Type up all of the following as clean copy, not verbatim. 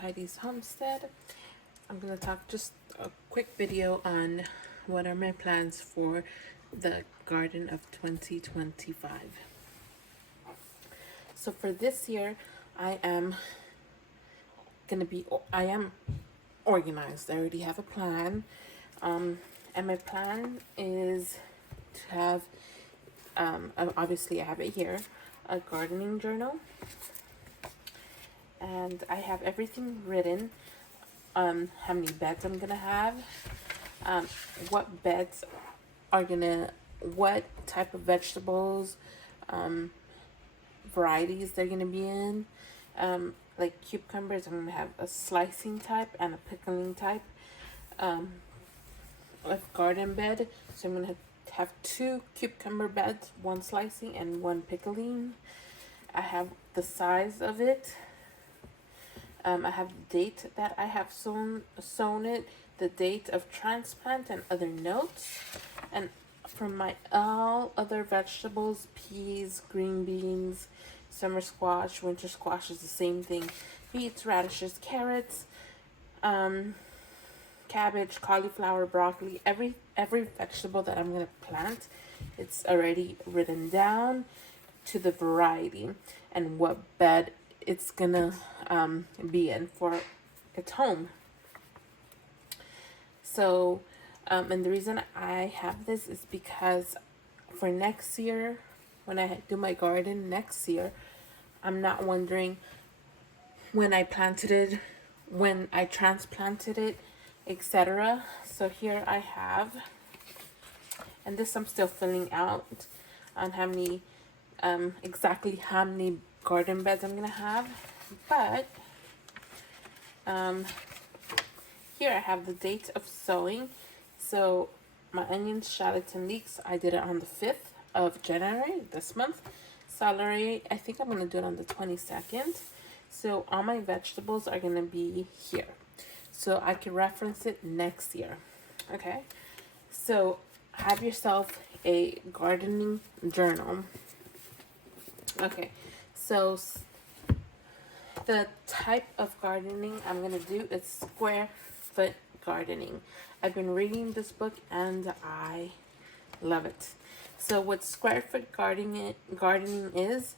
Heidi's Homestead. I'm going to talk just a quick video on what are my plans for the garden of 2025. So for this year, I am organized. I already have a plan. And my plan is to have, obviously I have it here, a gardening journal. And I have everything written, how many beds I'm gonna have, what beds are what type of vegetables, varieties they're gonna be in. Like cucumbers, I'm gonna have a slicing type and a pickling type of garden bed. So I'm gonna have 2 cucumber beds, 1 slicing and 1 pickling. I have the size of it. I have the date that I have sown it, the date of transplant, and other notes. And for my all other vegetables, peas, green beans, summer squash, winter squash is the same thing. Beets, radishes, carrots, cabbage, cauliflower, broccoli, every vegetable that I'm gonna plant, it's already written down to the variety and what bed it's gonna be in for its home. So, and the reason I have this is because for next year, when I do my garden next year, I'm not wondering when I planted it, when I transplanted it, etc. So here I have, and this I'm still filling out on how many, exactly how many garden beds I'm gonna have, but here I have the date of sowing. So my onions, shallots, and leeks, I did it on the 5th of January this month. Celery, I think I'm gonna do it on the 22nd. So all my vegetables are gonna be here, so I can reference it next year. Okay, so have yourself a gardening journal. Okay, so the type of gardening I'm gonna do is square foot gardening. I've been reading this book and I love it. So what square foot gardening is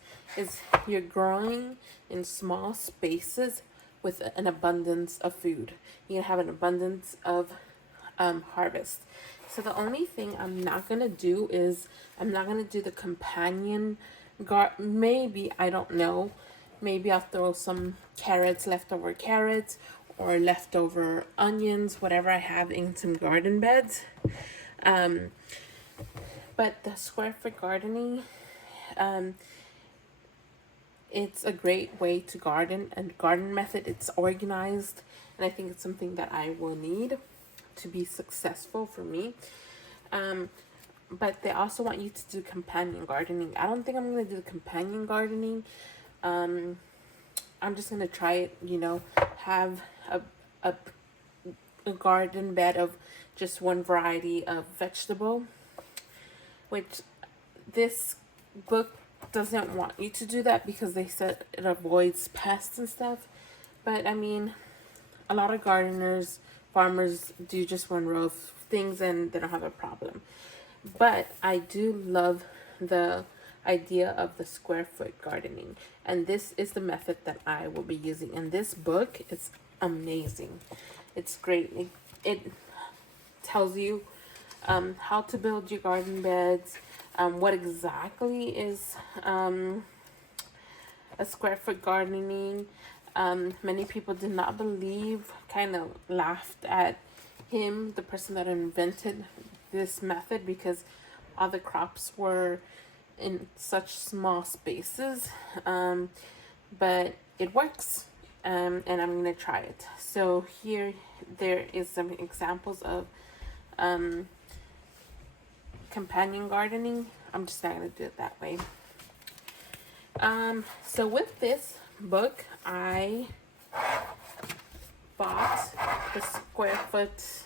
you're growing in small spaces with an abundance of food. You can have an abundance of harvest. So the only thing I'm not gonna do is I'm not gonna do the companion maybe, I don't know, maybe I'll throw some carrots, leftover carrots, or leftover onions, whatever I have, in some garden beds. But the square foot gardening, it's a great way to garden, and garden method, it's organized, and I think it's something that I will need to be successful for me. But they also want you to do companion gardening. I don't think I'm going to do the companion gardening. I'm just going to try it, have a garden bed of just one variety of vegetable, which this book doesn't want you to do that because they said it avoids pests and stuff. But I mean, a lot of farmers do just one row of things and they don't have a problem. But I do love the idea of the square foot gardening, and this is the method that I will be using. And this book is amazing. It's great. It tells you how to build your garden beds, what exactly is a square foot gardening. Many people did not believe, kind of laughed at him, the person that invented this method, because all the crops were in such small spaces, but it works, and I'm gonna try it. So here there is some examples of companion gardening. I'm just not gonna do it that way. So with this book, I bought the square foot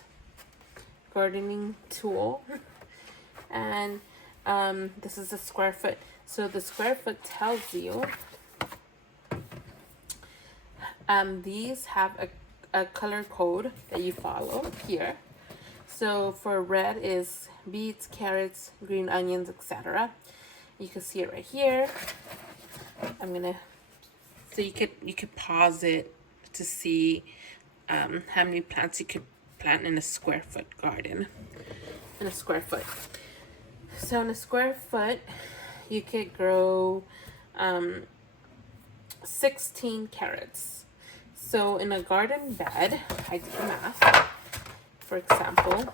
gardening tool, and this is a square foot. So the square foot tells you These have a color code that you follow here. So for red is beets, carrots, green onions, etc. You can see it right here. So you could pause it to see how many plants you could plant in a square foot garden. In a square foot. So in a square foot, you could grow 16 carrots. So in a garden bed, I did the math. For example,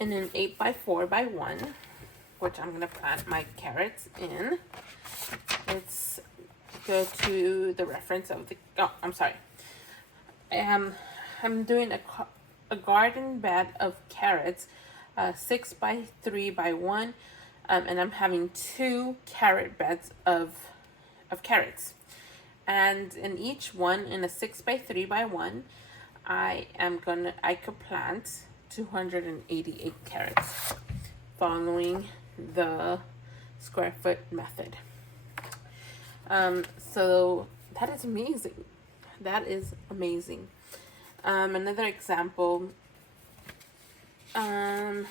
in an 8x4x1, which I'm gonna plant my carrots in. Let's go to the reference of the. Oh, I'm sorry. I'm doing a garden bed of carrots, 6x3x1, and I'm having 2 carrot beds of carrots. And in each one, in a 6x3x1, I could plant 288 carrots following the square foot method. So that is amazing. That is amazing. Another example. Okay,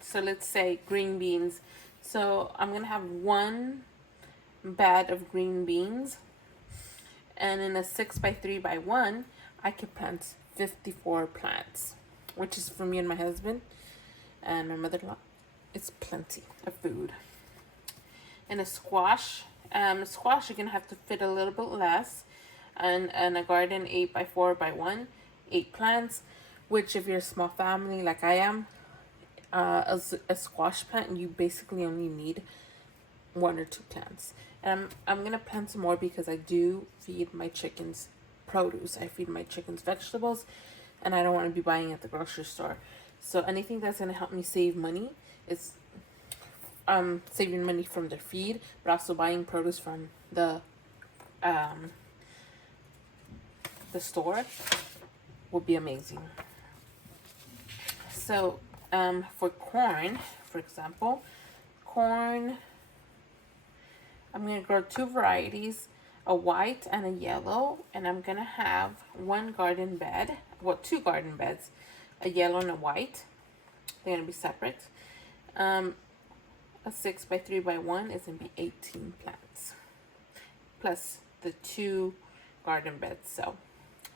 so let's say green beans. So I'm gonna have 1 bed of green beans, and in a 6x3x1, I could plant 54 plants, which is for me and my husband and my mother-in-law. It's plenty of food. And a squash, you're gonna have to fit a little bit less. And a garden 8x4x1, 8 plants. Which, if you're a small family like I am, a squash plant, you basically only need 1 or 2 plants. And I'm gonna plant some more because I do feed my chickens produce. I feed my chickens vegetables, and I don't want to be buying at the grocery store. So anything that's gonna help me save money is saving money from their feed, but also buying produce from the store will be amazing. So for corn, for example, I'm gonna grow 2 varieties, a white and a yellow, and I'm gonna have 1 garden bed, 2 garden beds, a yellow and a white. They're gonna be separate. A 6x3x1 is gonna be 18 plants, plus the 2 garden beds. So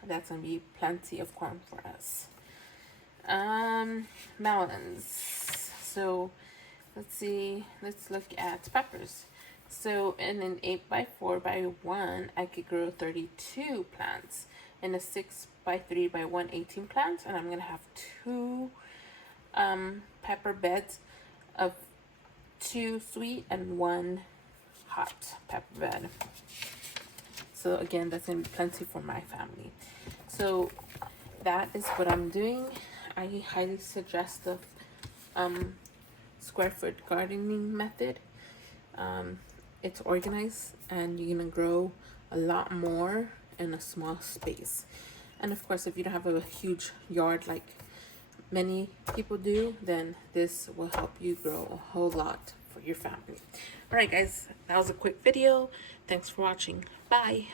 that's gonna be plenty of corn for us. Melons. So let's see. Let's look at peppers. So in an 8x4x1, I could grow 32 plants. In a 6x3x1, 18 plants, and I'm gonna have 2 pepper beds of 2 sweet and 1 hot pepper bed. So again, that's gonna be plenty for my family. So that is what I'm doing. I highly suggest the square foot gardening method. It's organized, and you're gonna grow a lot more in a small space. And of course, if you don't have a huge yard like many people do, then this will help you grow a whole lot for your family. All right, guys, that was a quick video. Thanks for watching. Bye.